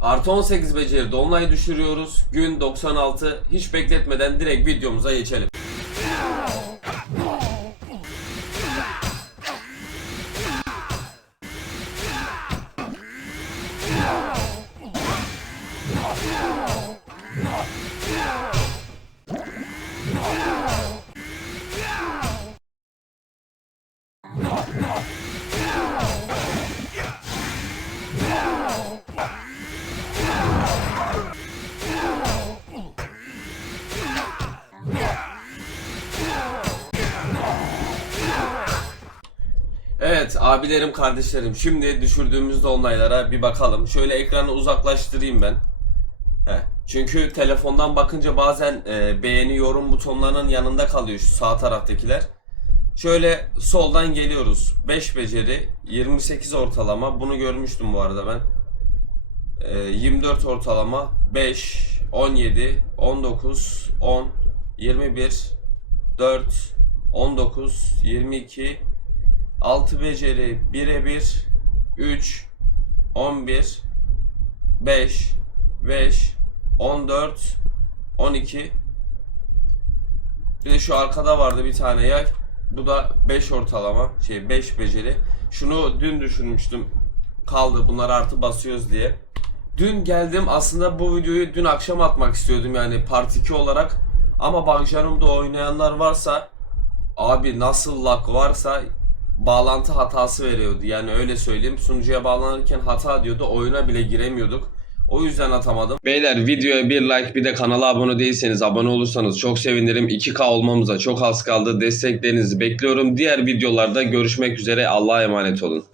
Artı 18 beceri dolunay düşürüyoruz. Gün 96. Hiç bekletmeden direkt videomuza geçelim. Evet abilerim kardeşlerim şimdi düşürdüğümüz dolunaylara bir bakalım. Şöyle ekranı uzaklaştırayım ben. Heh. Çünkü telefondan bakınca bazen e, beğeni yorum butonlarının yanında kalıyor şu sağ taraftakiler. Şöyle soldan geliyoruz. 5 beceri, 28 ortalama. Bunu görmüştüm bu arada ben. E, 24 ortalama, 5, 17, 19, 10, 21, 4, 19, 22, 6 beceri, 1'e 1, 3, 11, 5, 5, 14, 12. Bir de şu arkada vardı bir tane yay. Bu da 5 ortalama, şey 5 beceri. Şunu dün düşünmüştüm. Kaldı bunlar artı basıyoruz diye. Dün geldim aslında bu videoyu dün akşam atmak istiyordum yani part 2 olarak. Ama Bugjanum'da oynayanlar varsa abi nasıl lag varsa bağlantı hatası veriyordu. Yani öyle söyleyeyim. Sunucuya bağlanırken hata diyordu. Oyuna bile giremiyorduk. O yüzden atamadım. Beyler videoya bir like bir de kanala abone değilseniz abone olursanız çok sevinirim. 2K olmamıza çok az kaldı. Desteklerinizi bekliyorum. Diğer videolarda görüşmek üzere. Allah'a emanet olun.